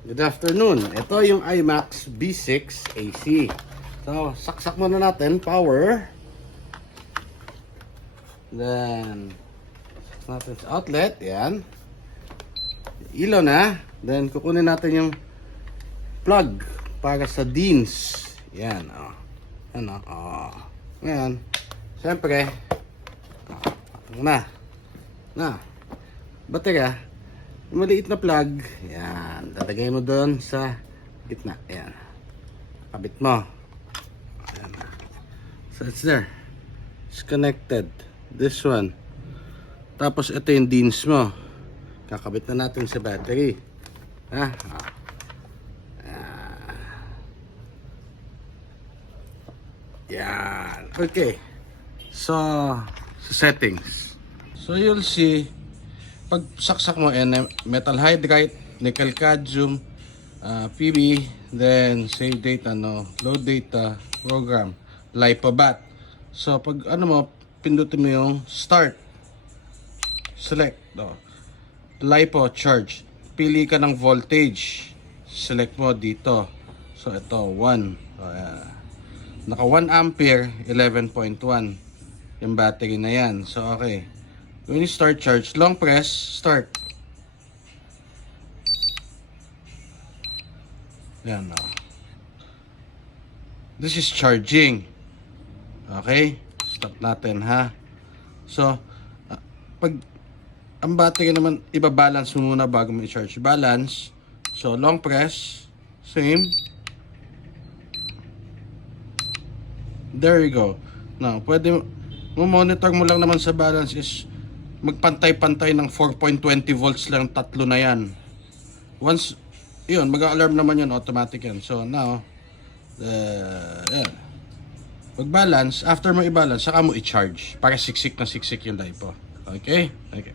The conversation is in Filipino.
Good afternoon. Ito yung IMAX B6 AC. So, saksak muna natin. Power. Then, saksak natin sa outlet. Yan. Ilaw na. Then, kukunin natin yung plug para sa DINS. Yan. Oh. Yan. Oh. Ngayon, siyempre, baterya. Yung maliit na plug, yan, lalagay mo doon sa gitna, yan, kabit mo, yan. So it's there, it's connected, this one. Tapos ito yung DINS mo, kakabit na natin sa battery, ha? Yan, okay. So, sa settings, so you'll see, pag saksak mo metal hydride, nickel cadmium, PB, then save data, load data, program, LiPo bat. So pag mo, pindutin mo yung start, select, LiPo charge, pili ka ng voltage, select mo dito. So ito 1, naka 1 ampere, 11.1 yung battery na yan. So okay, when you start charge, long press, start. Yan, this is charging. Okay, stop natin, ha. So, pag ang battery naman, iba-balance mo muna bago mo i-charge. Balance. So, long press, same. There you go. Now, pwede mo monitor mo lang naman sa balance is magpantay-pantay ng 4.20 volts lang, tatlo na yan. Once, yun, mag-alarm naman yun, automatic yan. So now, yan. Pag-balance, after mo i-balance, saka mo i-charge para siksik na siksik yung LiPo. Okay? Okay.